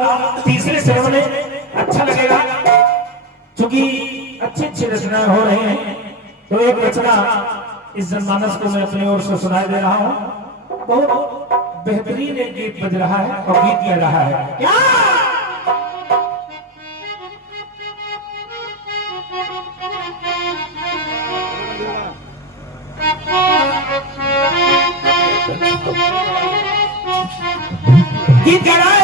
तीसरे चरण में अच्छा लगेगा क्योंकि अच्छी अच्छी रचनाएं हो रही हैं। तो एक रचना इस जनमानस को मैं अपनी ओर से सुनाई दे रहा हूँ। बहुत बेहतरीन एक गीत बज रहा है और गीत कह रहा है क्या गीत कह रहा है।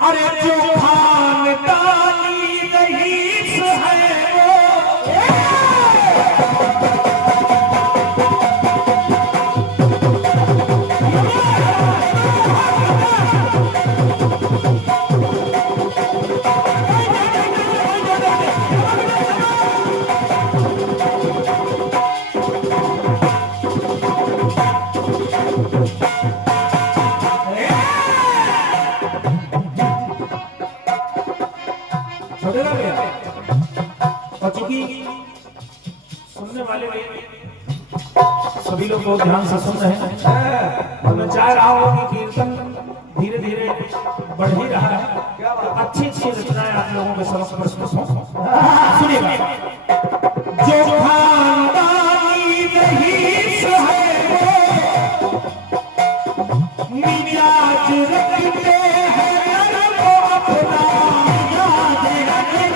अरे जो खानदानी रईस है और चूंकि सुनने वाले सभी लोग बहुत ध्यान से सुन रहे हैं और मैं चाह रहा हूँ कि कीर्तन धीरे धीरे बढ़ ही रहा है। अच्छी अच्छी रचनाएं आप लोगों के समक्ष प्रस्तुत हों। सुनिएगा। जो खानदानी रईस है मिजाज रखते हैं वो अपना याद रखते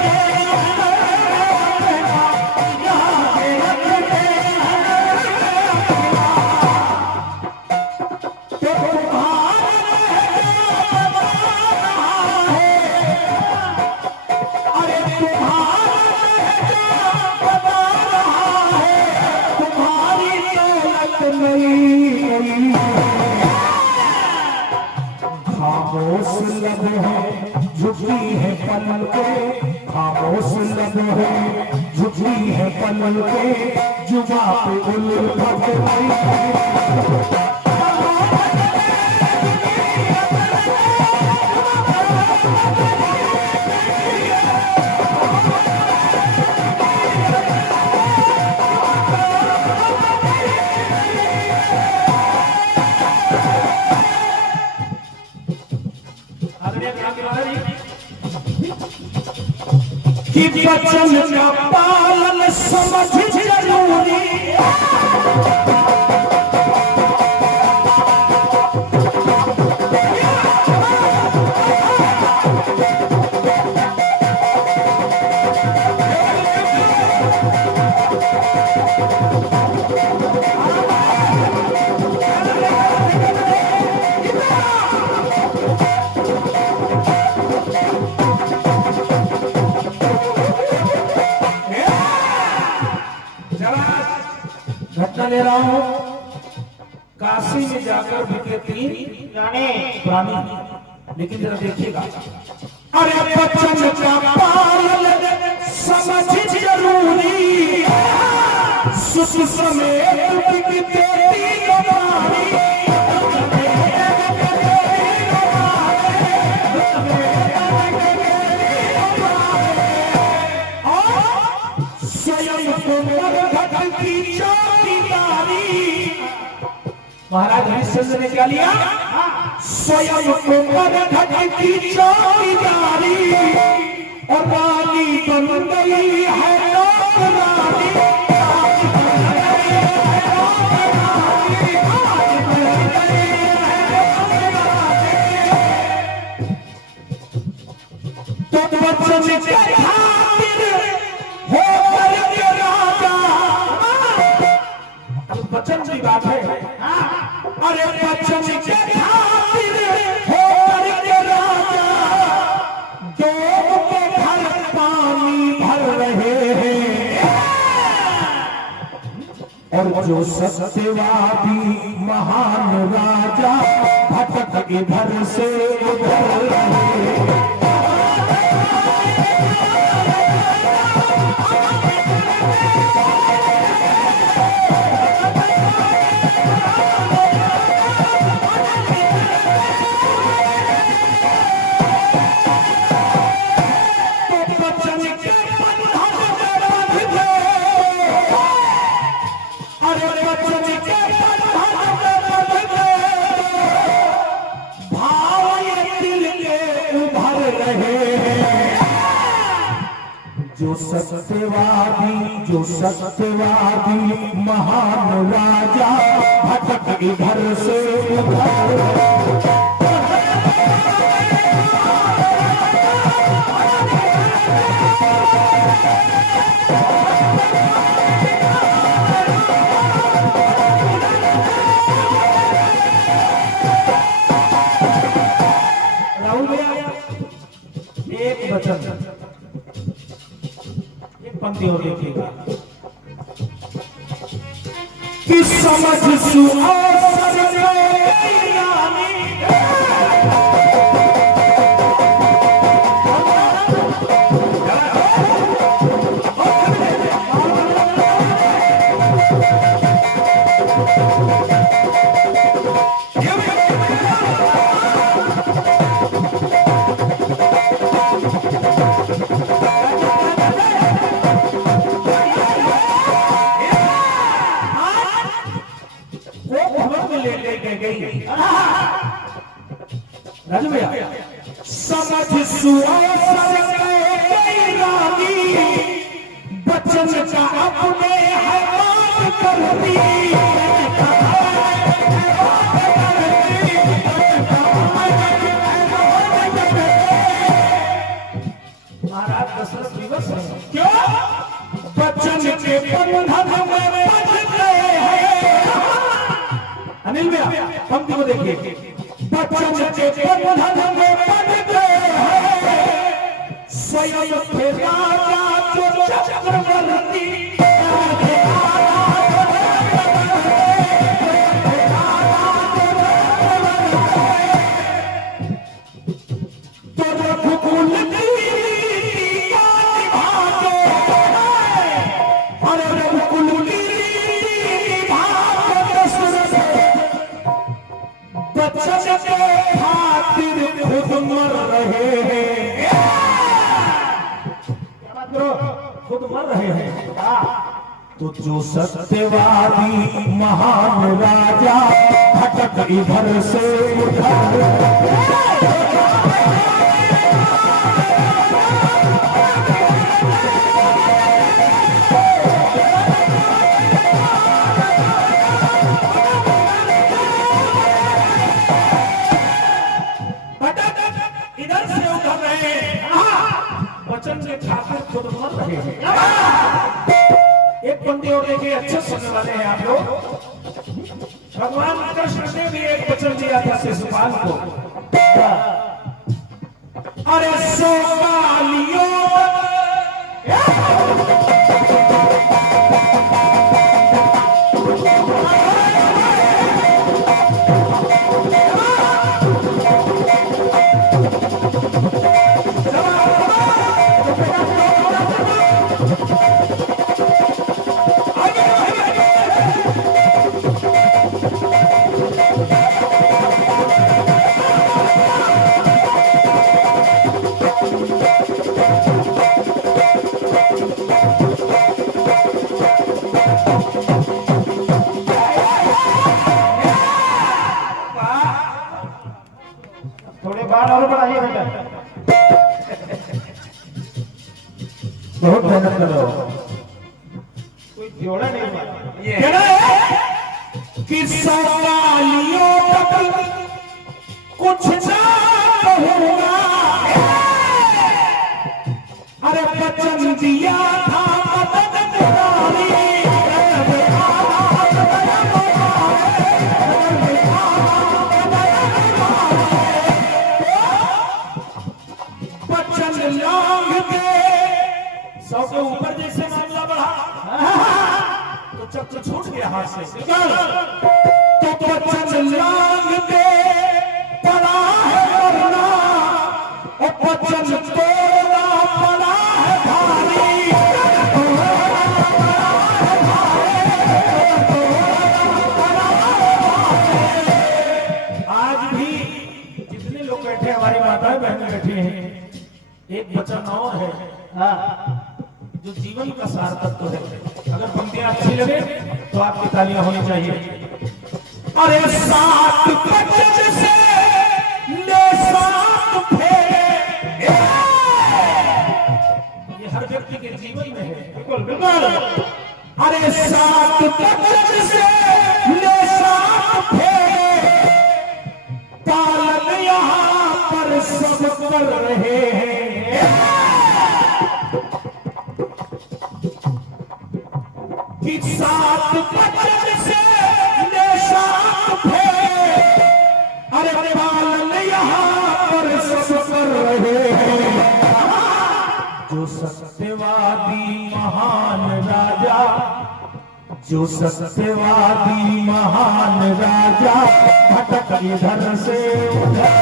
खामोश लब है झुकी है पलक के खामोश लब है झुकी है पलक के जुबा पे उल्फत कि बचन का पालन समझ जरूरी घटना ले रहा हूं। काशी में जाकर बिके 3 गाने पुरानी, लेकिन जरा देखिएगा। अरे बचन का पालन समझ जरूरी सुख समेत बिकते 3 गाने महाराज हरिश्चंद्र ने क्या लिया? स्वयं को मरघट की चौकीदारी और रानी बन गई है रानी। तो बच्चन के खातिर हो करके राजा, बच्चन की बात है। अरे बच्चन के खातिर हो करके राजा दो के घर पानी भर रहे हैं और जो सत्यवादी महान राजा भटक इधर से उधर रहे। भाव जो सत्यवादी महान राजा भटक इधर से उधर। एक वचन, एक पंक्ति और देखिएगा कि समझ राजू भैया समझ बचन का अपने हैवान करती महाराज दशरथ दिवस क्यों बचन के बंधन में बंध गए हैं। अनिल भैया पंक्ति को देखिए, बचन के बंधन में बंध गए हैं स्वयं थे राजा जो चक्रवर्ती। तो रघुकुल की और रघुकुल की बचन के खातिर खुद मर रहे हैं, खुद मर रहे हैं। तो जो सत्यवादी महान राजा भटक इधर से उधर। इधर से उधर रहे वचन के खातिर खुद मर रहे हैं। एक पंक्ति और देखिए, अच्छे सुनने वाले हैं आप लोग। भगवान कृष्ण ने भी एक वचन दिया था शिशुपाल को, अरे सो कालियों थोड़े बार और बढ़ाइए बेटा, बहुत मेहनत कर रहे हो, कोई जोड़ा नहीं बना कि सवालियों तक कुछ ना कहूंगा। अरे वचन दिया था मदद तुम्हारी, लांग के 100 के ऊपर जैसे मामला बढ़ा तो चक्कर छूट गया हाथ से, तो बचन लांग के पड़ा है करना और बचन तोड़ना पड़ा है भारी। आज भी जितने लोग बैठे, हमारी माताएं बहनें बैठी हैं, एक वचन और है जो जीवन का सार तत्व है। अगर पंक्तियां अच्छी लगे तो आपकी तालियां होनी चाहिए। अरे सात वचन से ले सात फेरे, ये हर व्यक्ति के अरे सात बचन से ले सात फेरे, पालन यहाँ पर सब कर रहे हैं। कि सात बचन से ले सात फेरे, अरे पालन यहाँ पर सब कर रहे हैं। जो सत्यवादी महान राजा, जो सत्यवादी महान राजा, भटक इधर से उधर।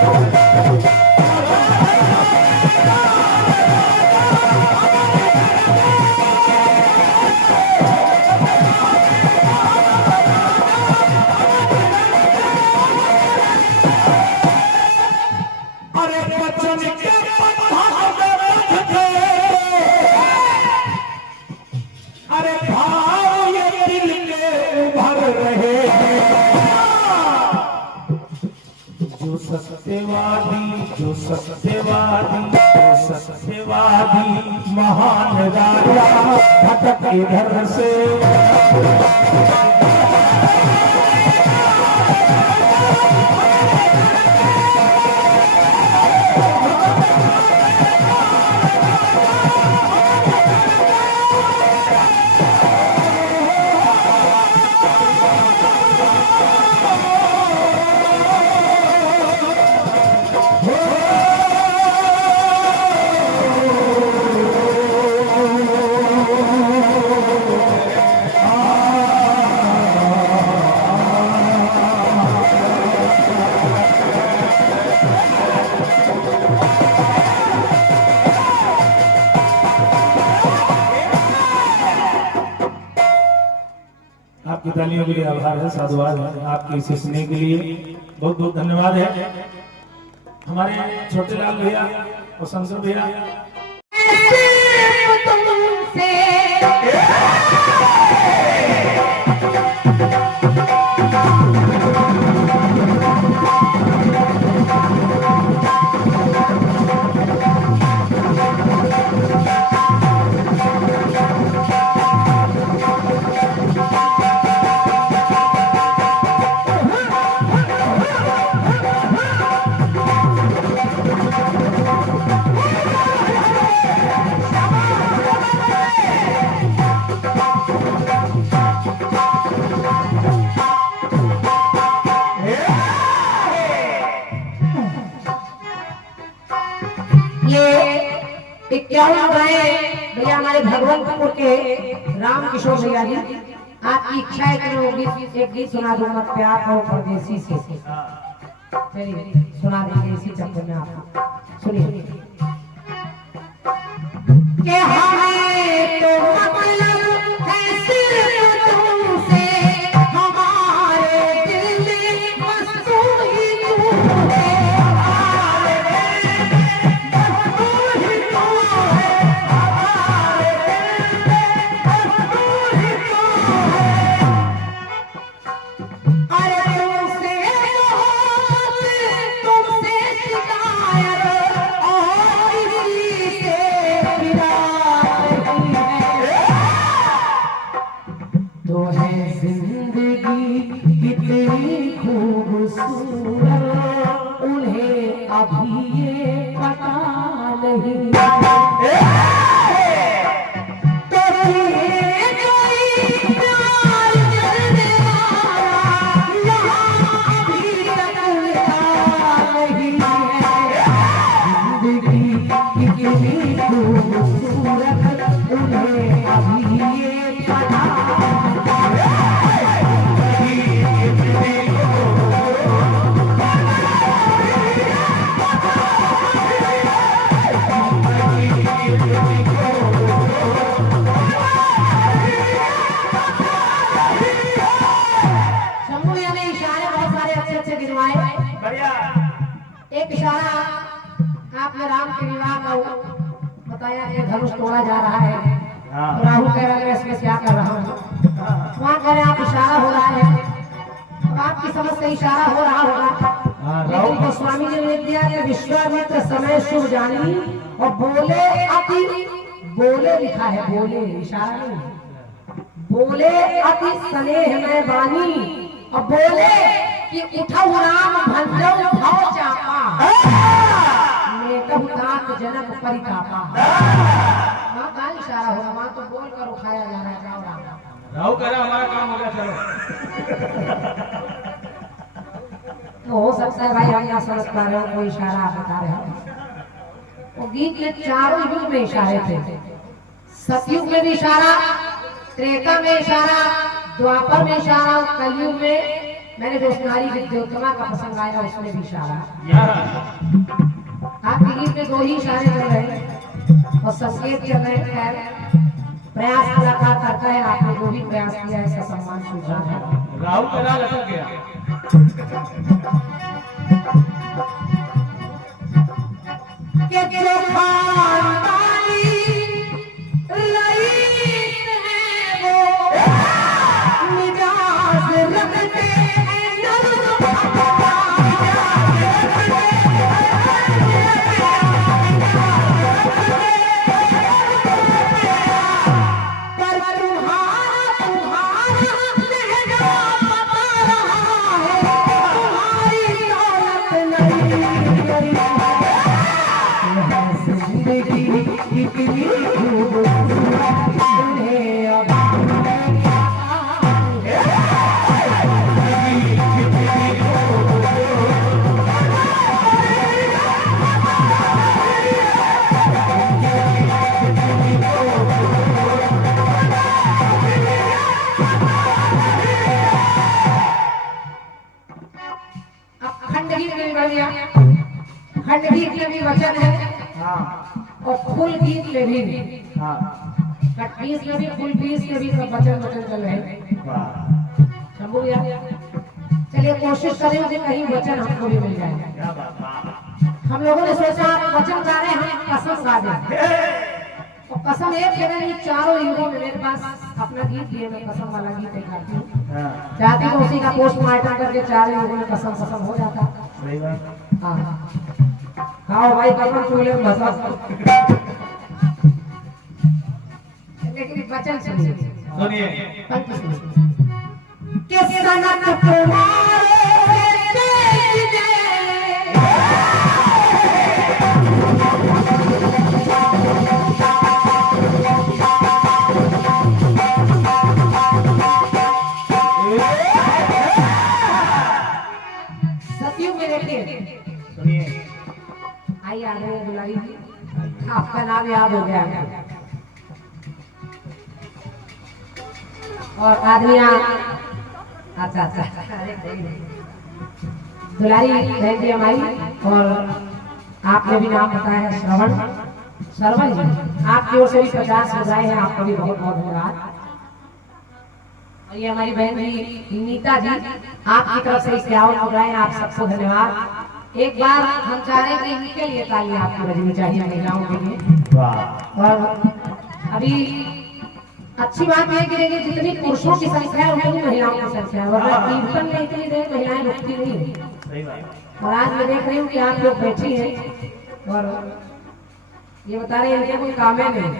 अरे बचन के अरे भाव ये दिल में उभर रहे हैं। जो सत्यवादी, जो सत्यवादी, जो सत्यवादी महान राजा, भटक इधर से आपकी तालियों के लिए आभार है, साधुवाद है आपके इस स्नेह के लिए, बहुत बहुत धन्यवाद है। हमारे छोटे लाल भैया और शंकर भैया इक्यावन गए भैया हमारे भगवंतपुर के राम किशोर भैया जी, आपकी इच्छा है कि वो गीत एक गीत सुना दूंगा प्यार और परदेसी से। चलिए सुना देंगे इसी चक्कर में, आप सुनिए। के हमें तो मतलब है सिर्फ तुमसे, हमारे दिल में बस तू ही तू है। उन्हें अभी ये पता नहीं तो ये कोई प्यार करने वाला यहाँ अभी तक नहीं है। जिंदगी कितनी खूबसूरत उन्हें अभी ये पता एक इशारा आपने राम के विवाह का बताया कि धनुष तोड़ा जा रहा है, तो राहुल कह रहा है इसमें क्या कर रहा हूँ, वहाँ कह रहे आप इशारा हो रहा है, अब आपकी समझ से इशारा हो रहा होगा, लेकिन गोस्वामी जी ने दिया कि विश्वामित्र समय शुभ जानी और बोले अति, बोले लिखा है, बोले इशारा नहीं, बोले अति स्नेह में बानी और बोले कि उठऊ राम भंजऊ भाव चापा मेटहु तात जनक परितापा। माँ का इशारा होगा, माँ तो बोल कर उठाया जा रहा है। जाओ राम राहु करा, हमारा काम हो गया, चलो। तो हो सकता है भाई हम ना समझ पा रहे हो, कोई इशारा आप बता रहे हो। वो गीत के चारों युग में इशारे थे। सतयुग में भी इशारा, त्रेता में इशारा, द्वापर में इशारा, कलयुग में मैंने जो नारी विद्योत्तमा का प्रसंग आया उसमें भी इशारा। आपके गीत में दो ही इशारे चल रहे हैं और संकेत चल रहे हैं। प्रयास कलाकार करता है, आपने जो भी प्रयास किया है इसका सम्मान स्वीकार है। राहु करा लटक गया। के जो खानदानी रईस हैं वो मिजाज रखते हैं नर्म पर तुम्हारा लहजा बता रहा है, तुम्हारी दौलत नहीं जिंदगी कितनी खूबसूरत है। अब खंडगीत में भी बढ़ गया। खंडगीत में भी वचन है और फुल गीत में भी, कटपीस में भी, फुल पीस में भी सब वचन चल रहे हैं। शंभू भैया चलिए कोशिश करें कि कहीं वचन हमको भी मिल जाए। हम लोगों ने सोचा वचन गा रहे हैं, हम कसम गा दें। और कसम एक जगह नहीं, चारों युगों में मेरे पास अपना गीत भी है, मैं कसम वाला गीत एक गाती हूँ। चाहती तो उसी का पोस्टमार्टम करके चारों युगों में कसम कसम हो जाता। हाँ हाँ भाई कसम चूल्हे में बसा। लेकिन वचन सुनिए, पंक्ति सुनिए। कि सनक तुम्हारे सतयुग में देखिए, आई याद है दुलारी जी, आपका नाम याद हो गया और आदमियां अच्छा दुलारी बहन जी हमारी, और आपने भी नाम बताया है श्रवण जी। आपकी ओर से भी 50 बजाए हैं, आपको भी बहुत बहुत धन्यवाद। और ये हमारी बहन जी नीता जी, आपकी तरफ से 51 बजाए, आप सबको धन्यवाद। एक बार हम चाह रहे हैं कि इनके लिए ताली आपको बजनी चाहिए, महिलाओं के लिए। और अभी अच्छी बात है कि देखिए जितनी पुरुषों की संख्या है उतनी महिलाओं की संख्या है, वरना कीर्तन में इतनी देर महिलाएं रुकती नहीं है। और आज मैं देख रही हूँ कि आप लोग बैठी हैं और ये बता रहे हैं इनके कोई काम है नहीं।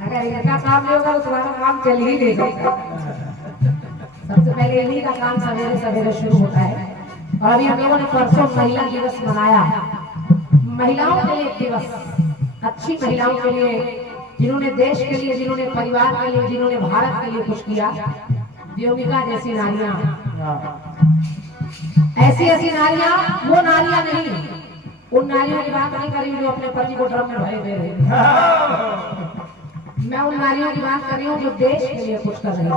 अगर इनका काम नहीं होगा तो तुम्हारा काम चल ही नहीं सकता। सबसे पहले इन्हीं का काम सवेरे सवेरे शुरू होता है। और अभी हम लोगों ने परसों महिला दिवस मनाया, महिलाओं के लिए दिवस, अच्छी महिलाओं के लिए, जिन्होंने देश के लिए, जिन्होंने परिवार के लिए, जिन्होंने भारत के लिए कुछ किया। व्योमिका जैसी नारियां, ऐसी ऐसी नारियां, वो नारियां नहीं, उन नारियों की बात नहीं कर रही जो अपने पति को ड्रम में भरे दे रही है। मैं उन नारियों की बात कर रही हूँ जो देश के लिए कुछ कर रही है।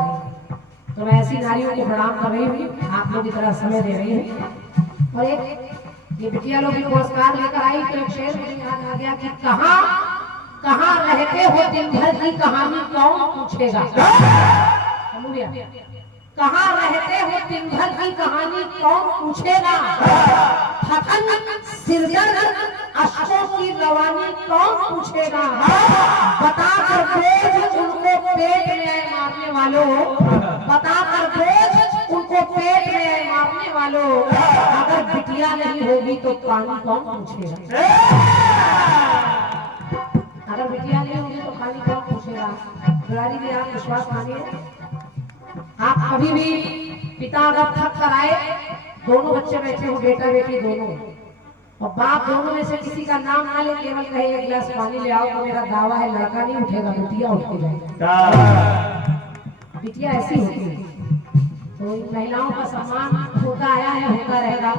तो मैं ऐसी नारियों को प्रणाम कर रही हूँ, आप लोग की तरह समय दे रही हूँ। और एक ये बिटिया लोग भी पुरस्कार लेकर आई तो एक शेर मुझे याद आ गया कि कहाँ रहते हो दिन भर की कहानी कौन पूछेगा। कहाँ रहते हो दिन भर की कहानी कौन पूछेगा। थकन सिरदर्द अश्कों की रवानी कौन पूछेगा। बताकर बोझ उनको पेट में मारने वालों, बताकर बोझ उनको पेट में मारने वालों, अगर बिटिया नहीं होगी तो पानी कौन पूछेगा। अगर बिटिया नहीं होगी तो पानी कौन पूछेगा। दुलारी जी आप विश्वास मानिए, आप कभी भी पिता अगर थक कर आए, दोनों बच्चे बैठे हो, बेटा बेटी दोनों, और बाप दोनों में से किसी का नाम ना ले, केवल कहे एक गिलास पानी ले आओ, तो मेरा दावा है लड़का नहीं उठेगा, बिटिया उठ के जाएगा। बिटिया ऐसी होती है। तो इन महिलाओं का सम्मान होता आया है, होता रहेगा।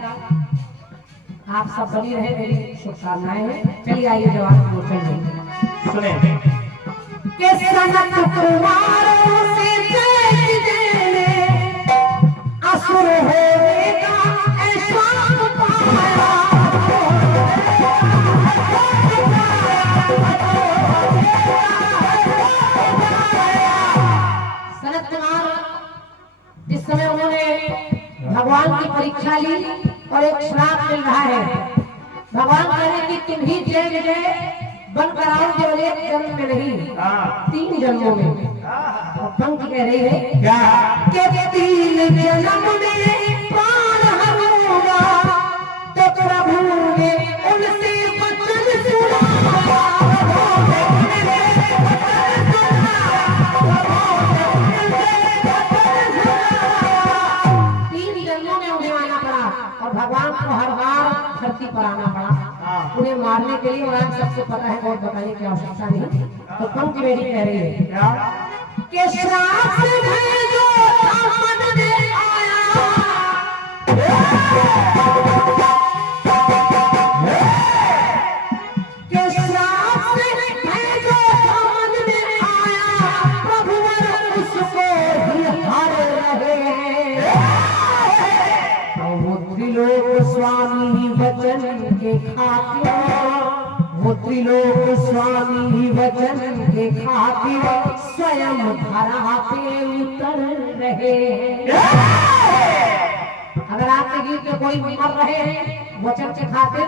आप सब बनी रहे, मेरी शुभकामनाएं हैं। चलिए आइए जवान मोचन देंगे। सुने के सनक कुमारों से देख देने असुर होएगा ऐसा पाया। सनत कुमार जिस समय उन्होंने भगवान की परीक्षा ली और एक श्राप मिल रहा है, भगवान कह रहे कि तुम ही जय विजय बनकर आओ, केवल एक जन्म में नहीं 3 जन्मों में। और पंक्ति कह रही है क्या कि 3 जन्म में प्राण हरूंगा, तो प्रभु ने उनसे वचन सुना। 3 जन्मों में उन्हें आना पड़ा और भगवान को हर बार धरती पर आना पड़ा उन्हें मारने के लिए। और आज सबसे पता है, बहुत बताने की आवश्यकता नहीं। तो पंक्ति मेरी कह रही है कि श्राप से भेजो मन में आया, कि श्राप से भेजो मन में आया, प्रभु उसको ही हार रहे। वो त्रिलोक स्वामी वचन के खातिर, वो त्रिलोक स्वामी वचन के खातिर स्वयं धरा पे उतर रहे हैं। अगर आपके गीत में कोई मर रहे हैं वचन के खातिर,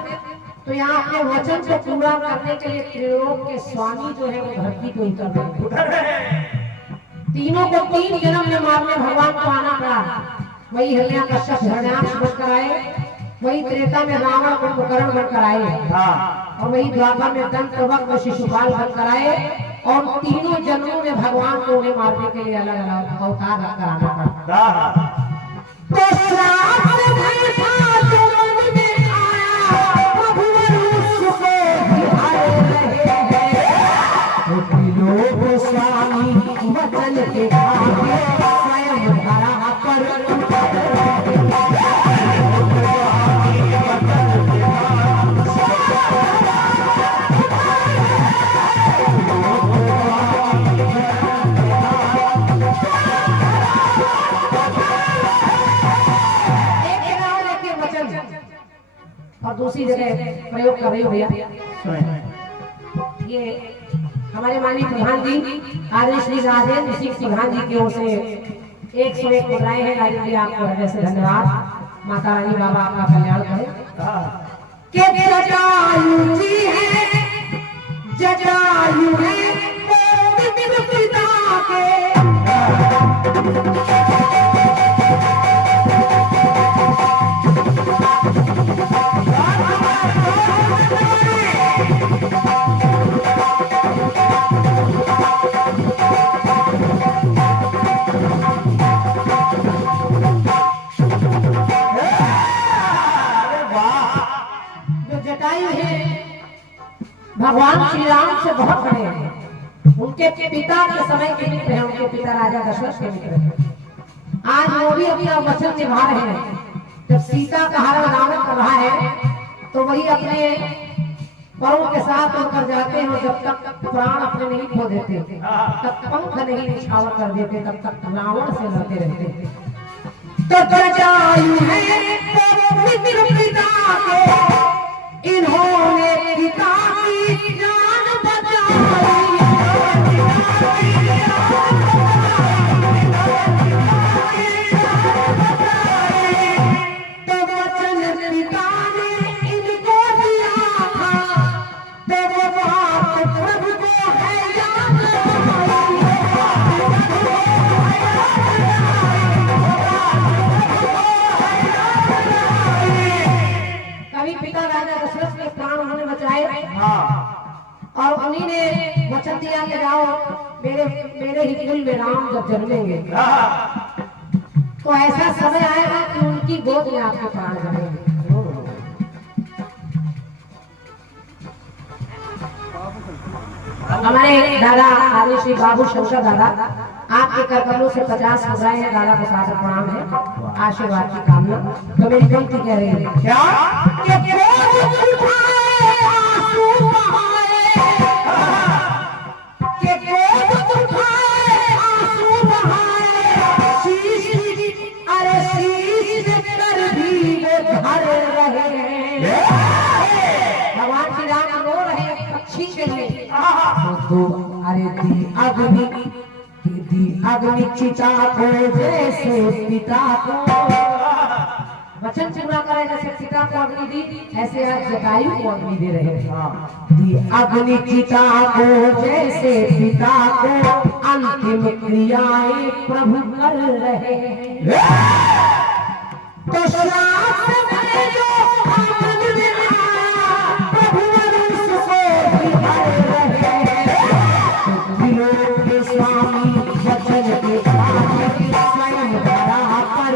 तो यहाँ अपने वचन को पूरा करने के लिए त्रिलोक के स्वामी जो है वो धरती पे उतर रहे हैं। तीनों को 3 जन्म में मारने भगवान को आना पड़ा। वही हिरण्याकश्यप हिरण्याक्ष बनकर आए, वही त्रेता में रावण कुंभकर्ण बनकर आए, और वही द्वापर में दंतवक्र शिशुपाल बनकर आए। और तीनों जन्मों में भगवान को उन्हें मारने के लिए अलग अलग अवतार रखकर आना पड़ा। तो श्राप से भेजा जो मन में आया, प्रभु उसको ही हार रहे हैं। वो त्रिलोक स्वामी वचन के खातिर स्वयं धरा पर उतर रहे हैं। और दूसरी जगह प्रयोग कर रही हो भैया। ये हमारे माननीय प्रधान जी आदरणीय श्री राजेंद्र सिंह सिंघान जी की ओर से 101 मुद्राएं हैं। राजेंद्र जी आपको हृदय से धन्यवाद। माता रानी बाबा आपका कल्याण करे। के जटायु जी है, जटायु है गोविंद पिता के। भगवान श्री राम से बहुत बड़े हैं। उनके पिता के समय के मित्र हैं, उनके पिता राजा दशरथ के मित्र हैं। आज वो भी अपना वचन निभा रहे हैं। जब सीता का हरण रावण कर रहा है, तो वही अपने परों के साथ उड़कर जाते हैं। और जब तक प्राण अपने नहीं खो देते, तब पंख नहीं निछावर कर देते, तब तक रावण से लड़ते रहते। तो जटायु है मित्र पिता के, इन्होंने पिता की जान बचाई। तो वचन पिता ने इनको दिया था, तो वो बात प्रभु को है याद कभी पिता राजा दशरथ के प्राण उन्होंने बचाए। तेरी कुल में राम जब जन्मेंगे तो ऐसा समय आएगा कि उनकी गोद में आपके प्राण जमेंगे। हमारे दादा आदि श्री बाबू शंकर दादा आपके करकमलों से 50 मुद्राएं हैं, दादा को सादर प्रणाम है, आशीर्वाद की कामना। तो मेरी पंक्ति कह रही है क्या कि क्रोध उठाए आंसू बहाए, कि क्रोध उठाए आंसू बहाए, शीश अरे शीश कर भी वो धर रहे हैं। भगवान श्री राम रो रहे हैं पक्षी के लिए। तो अरे दी अग्नि चिता को जैसे पिता को वचन पूरा करे, जैसे पिता को अग्नि दी ऐसे आज जटायु को अग्नि दे रहे हैं। दी अग्नि चिता को जैसे पिता को अंतिम क्रियाएं प्रभु कर रहे हैं। तो श्राप में जो आनंद में आया प्रभु उसको भी कर रहे हैं। दिलों के स्वामी वचन के आगे स्वयं धरा पर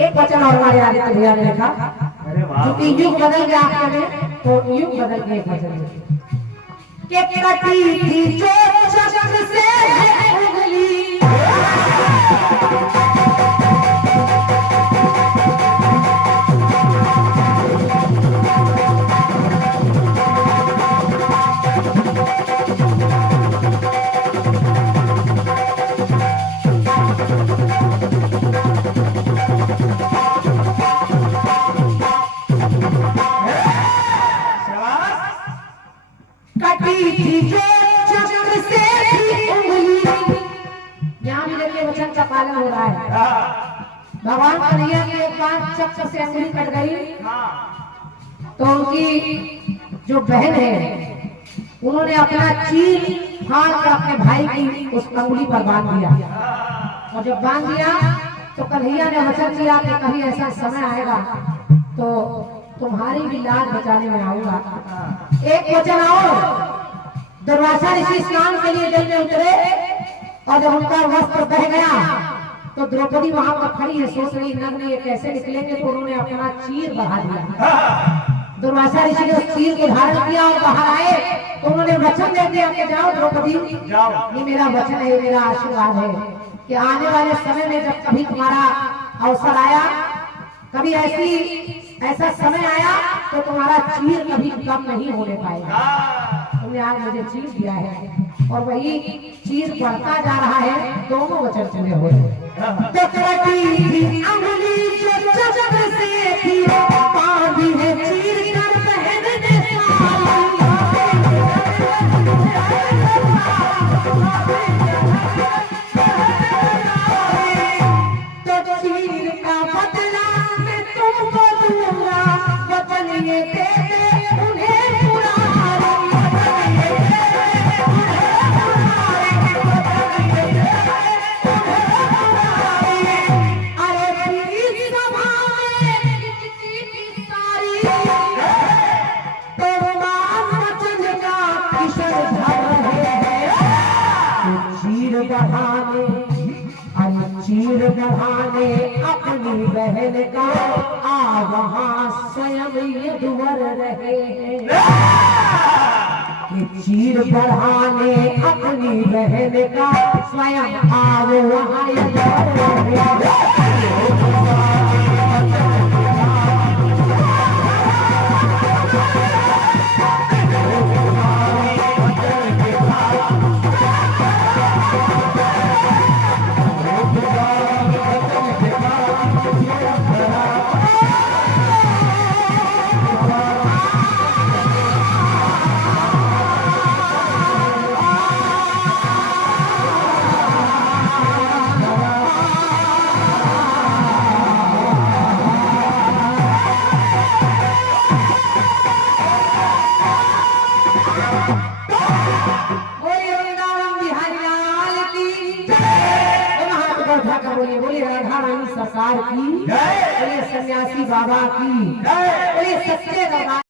एक वचन और हमारे आदित्य भैया ने लिखा, क्योंकि युग बदल गया आपके में, तो युग बदल के एक वचन के कटी थी जो चक्र से है उंगली, पालन हो रहा है। भगवान कन्हैया के 5 चक्र से अंगुली कट गई, तो उनकी जो बहन है उन्होंने अपना चीर फाड़ कर अपने भाई की उस अंगुली पर बांध दिया, और जब बांध दिया तो कन्हैया ने वचन दिया कि कभी ऐसा समय आएगा तो तुम्हारी भी लाज बचाने में आऊंगा। एक वचन और, दुर्वासा ऋषि स्नान के लिए जल में उतरे, और जब उनका वस्त्र बह गया तो द्रौपदी वहां पर खड़ी है, सोच रही नग्न ये कैसे निकलेंगे, तो उन्होंने अपना चीर बढ़ा दिया। दुर्वासा ऋषि ने उस चीर को धारण किया और बाहर आए, तो उन्होंने वचन दे दिया कि जाओ द्रौपदी, ये मेरा वचन है, ये मेरा आशीर्वाद है कि आने वाले समय में जब कभी तुम्हारा अवसर आया, कभी ऐसा समय आया तो तुम्हारा चीर कभी कम नहीं होने पाएगा। तुमने आज मुझे चीर दिया है, और वही चीर बढ़ता जा रहा है, दोनों वचन चले हो रहे हैं। तो कटी अंगुली जो चक्र से थी बांधी है चीर कर बहन ने तो चीर का बदला मैं तुमको दूंगा, वचन ये दे दे उन्हें चीर बढ़ाने अपनी बहन का आ वहां स्वयं युद्धवर रहे हैं। चीर बढ़ाने अपनी बहन का स्वयं आ वहां युद्धवर रहे हैं। दोनों हाथ ऊपर उठाकर बोलिए, बोलिए राधा रानी सरकार की, बोलिए सन्यासी बाबा की, बोलिए सच्चे दरबार